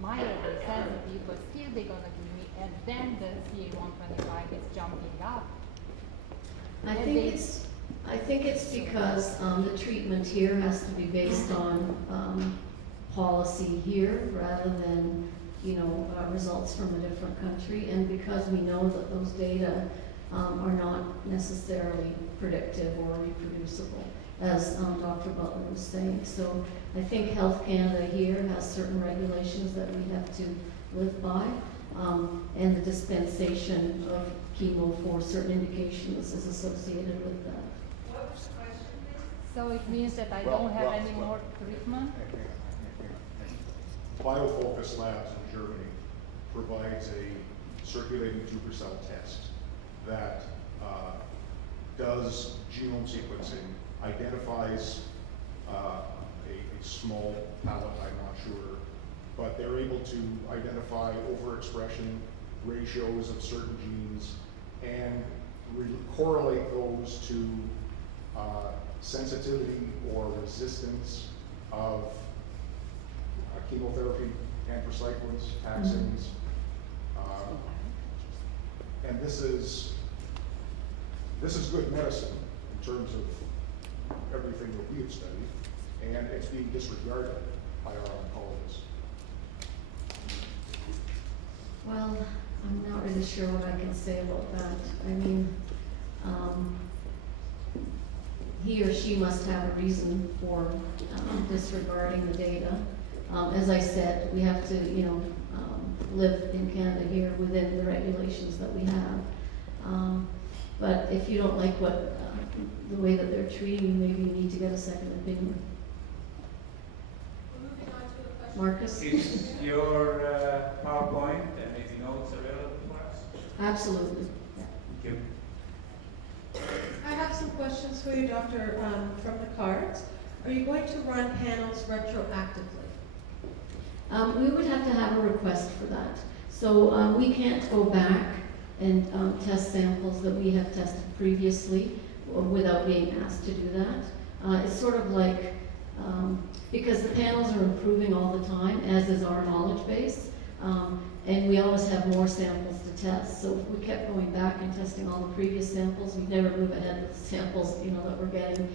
mildly sensitive, but still they're going to give me, and then the CA125 is jumping up. I And think it's because the treatment here has to be based on policy here rather than, you know, results from a different country, and because we know that those data are not necessarily predictive or reproducible, as Dr. Butler was saying. So I think Health Canada here has certain regulations that we have to live by, and the dispensation of chemo for certain indications is associated with that. What was the question, please? so it means that I don't have any more treatment? BioFocus Labs in Germany provides a circulating tumor cell test that does genome sequencing, identifies a small palette, I'm not sure, but they're able to identify overexpression ratios of certain genes and correlate those to sensitivity or resistance of chemotherapy, anthracyclines, taxanes. And this is good medicine in terms of everything that we have studied, and it's being disregarded by our oncologists. Well, I'm not really sure what I can say about that. I mean, he or she must have a reason for disregarding the data. As I said, we have to, you know, live in Canada here within the regulations that we have. But if you don't like what the way that they're treating you, maybe you need to get a second opinion. We're moving on to a question. Marcus? Is your PowerPoint and maybe notes available for us? Absolutely. Thank you. I have some questions for you, Doctor, from the cards. Are you going to run panels retroactively? We would have to have a request for that. So we can't go back and test samples that we have tested previously without being asked to do that. It's sort of like, because the panels are improving all the time, as is our knowledge base, and we always have more samples to test. So if we kept going back and testing all the previous samples, we'd never move ahead with the samples, you know, that we're getting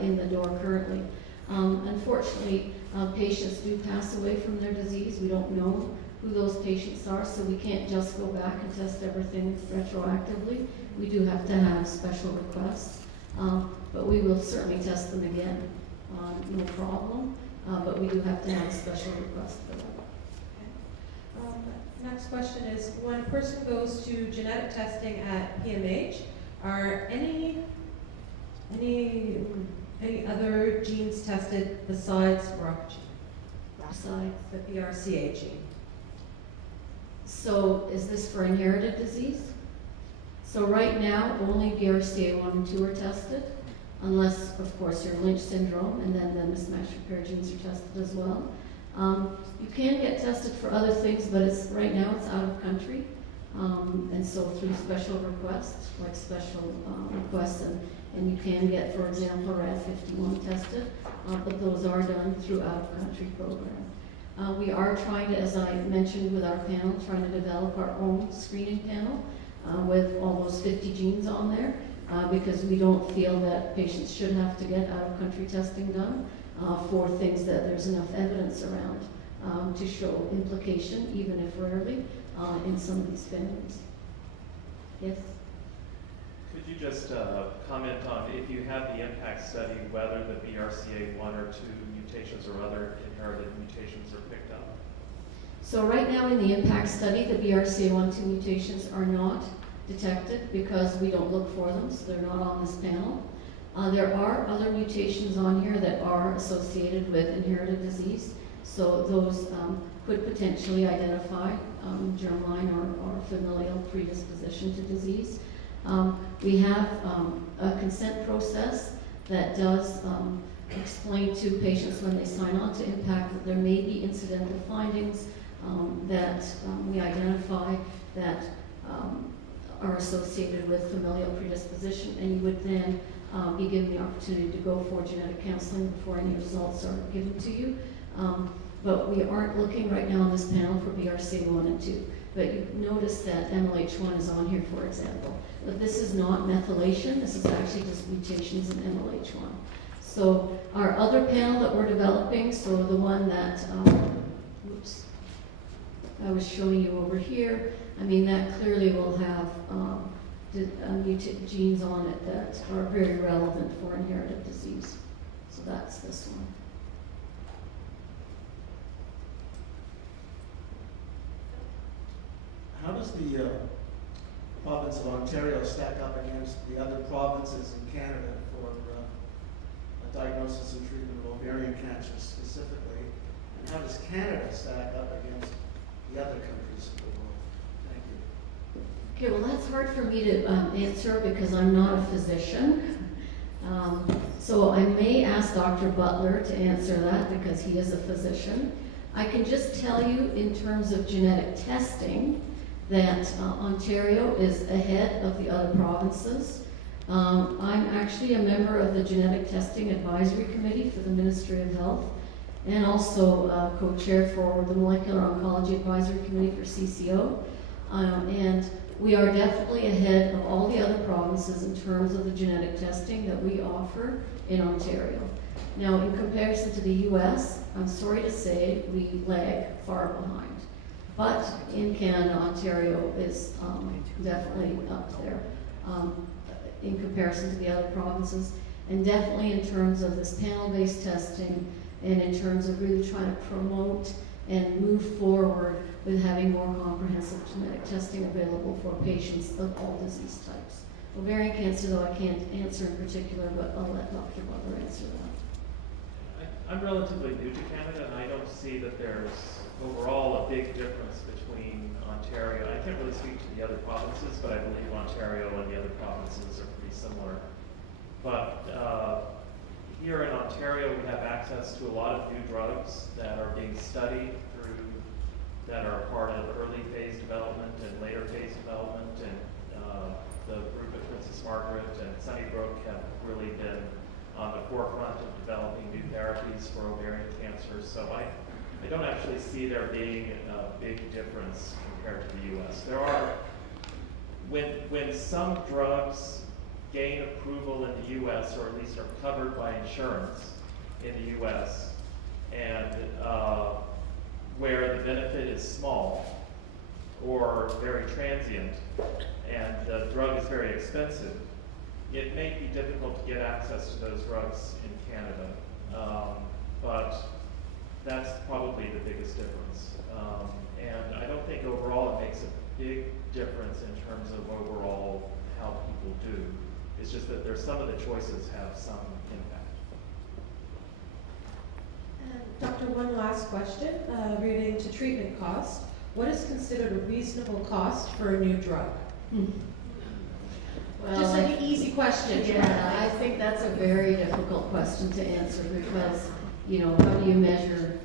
in the door currently. Unfortunately, patients do pass away from their disease. We don't know who those patients are, so we can't just go back and test everything retroactively. We do have to have special requests, but we will certainly test them again, no problem, but we do have to have a special request for that. Next question is, when a person goes to genetic testing at PMH, are any other genes tested besides BRCA gene? Besides, The BRCA gene? so is this for inherited disease? So right now, only BRCA1 and 2 are tested, unless, of course, you're Lynch syndrome, and then the mismatch repair genes are tested as well. You can get tested for other things, but right now it's out of country, and so through special requests, like special requests, and you can get, for example, RAD51 tested, but those are done through out-of-country program. We are trying to, as I mentioned with our panel, trying to develop our own screening panel with all those 50 genes on there, because we don't feel that patients should have to get out-of-country testing done for things that there's enough evidence around to show implication, even if rarely, in some of these families. Yes? Could you just comment on, if you had the impact study, whether the BRCA1 or 2 mutations or other inherited mutations are picked up? So right now in the impact study, the BRCA1-2 mutations are not detected because we don't look for them, so they're not on this panel. There are other mutations on here that are associated with inherited disease, so those could potentially identify germline or familial predisposition to disease. We have a consent process that does explain to patients when they sign on to impact that there may be incidental findings that we identify that are associated with familial predisposition, and you would then be given the opportunity to go for genetic counseling before any results are given to you. but we aren't looking right now on this panel for BRCA1 and 2. But you notice that MLH1 is on here, for example. But this is not methylation, this is actually just mutations in MLH1. So our other panel that we're developing, so the one that, I was showing you over here, I mean, that clearly will have genes on it that are very relevant for inherited disease. So that's this one. How does the province of Ontario stack up against the other provinces in Canada for a diagnosis and treatment of ovarian cancer specifically? And how does Canada stack up against the other countries of the world? Thank you. Okay, well, that's hard for me to answer because I'm not a physician. So I may ask Dr. Butler to answer that because he is a physician. I can just tell you in terms of genetic testing that Ontario is ahead of the other provinces. I'm actually a member of the Genetic Testing Advisory Committee for the Ministry of Health and also co-chair for the Molecular Oncology Advisory Committee for CCO. And we are definitely ahead of all the other provinces in terms of the genetic testing that we offer in Ontario. Now, in comparison to the US, I'm sorry to say we lag far behind. But in Canada, Ontario is definitely up there in comparison to the other provinces. And definitely in terms of this panel-based testing and in terms of really trying to promote and move forward with having more comprehensive genetic testing available for patients of all disease types. Ovarian cancer, though, I can't answer in particular, but I'll let Dr. Butler answer that. I'm relatively new to Canada, and I don't see that there's overall a big difference between Ontario. I can't really speak to the other provinces, but I believe Ontario and the other provinces are pretty similar. But here in Ontario, we have access to a lot of new drugs that are being studied through, that are part of early phase development and later phase development. And the group at Princess Margaret and Sunnybrook have really been on the forefront of developing new therapies for ovarian cancer. So I don't actually see there being a big difference compared to the US. There are, when some drugs gain approval in the US, or at least are covered by insurance in the US, and where the benefit is small or very transient, and the drug is very expensive, it may be difficult to get access to those drugs in Canada, but that's probably the biggest difference. And I don't think overall it makes a big difference in terms of overall how people do. It's just that there's some of the choices have some impact. Doctor, one last question relating to treatment cost. What is considered a reasonable cost for a new drug? Well, Just like an easy question. Yeah, I think that's a very difficult question to answer because, you know, how do you measure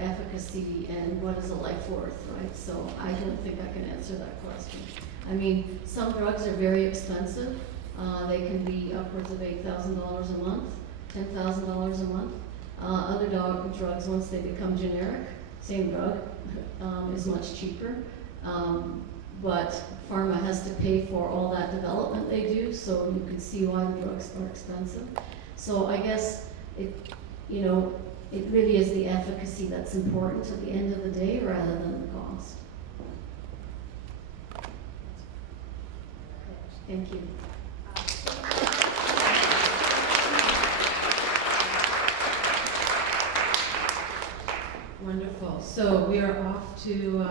efficacy and what is a life worth, right? So I don't think I can answer that question. I mean, some drugs are very expensive. They can be upwards of $8,000 a month, $10,000 a month. Other drugs, once they become generic, same drug, is much cheaper. But pharma has to pay for all that development they do, so you can see why the drugs are expensive. So I guess it really is the efficacy that's important at the end of the day rather than the cost. Thank you. Wonderful. So we are off to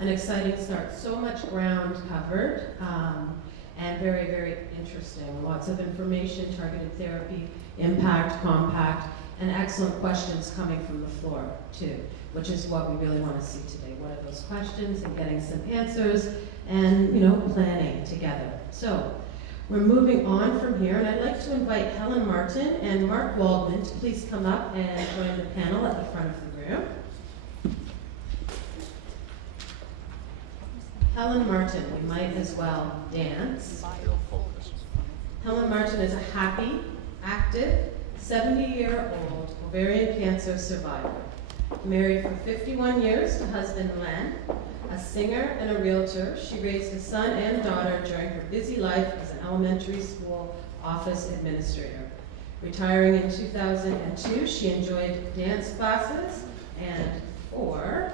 an exciting start. So much ground covered, and very, very interesting. Lots of information, targeted therapy, impact, compact, and excellent questions coming from the floor too, which is what we really want to see today. What are those questions and getting some answers and, planning together. So we're moving on from here, and I'd like to invite Helen Martin and Mark Waldman to please come up and join the panel at the front of the room. Helen Martin, we might as well dance. Helen Martin is a happy, active, 70-year-old ovarian cancer survivor. Married for 51 years to husband Len, a singer and a realtor, she raised a son and daughter during her busy life as an elementary school office administrator. Retiring in 2002, she enjoyed dance classes and four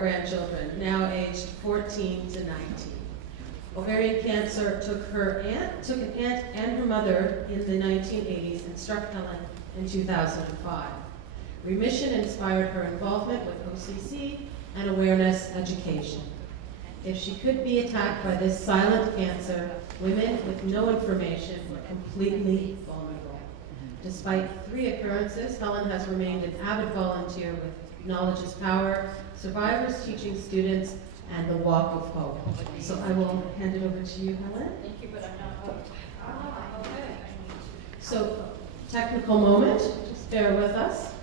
grandchildren, now aged 14 to 19. Ovarian cancer took an aunt and her mother in the 1980s and struck Helen in 2005. Remission inspired her involvement with OCC and awareness education. If she could be attacked by this silent cancer, women with no information were completely vulnerable. Despite 3 occurrences, Helen has remained an avid volunteer with Knowledge is Power, Survivors Teaching Students, and the Walk of Hope. So I will hand it over to you, Helen. Thank you, but I'm not. So, technical moment, just bear with us.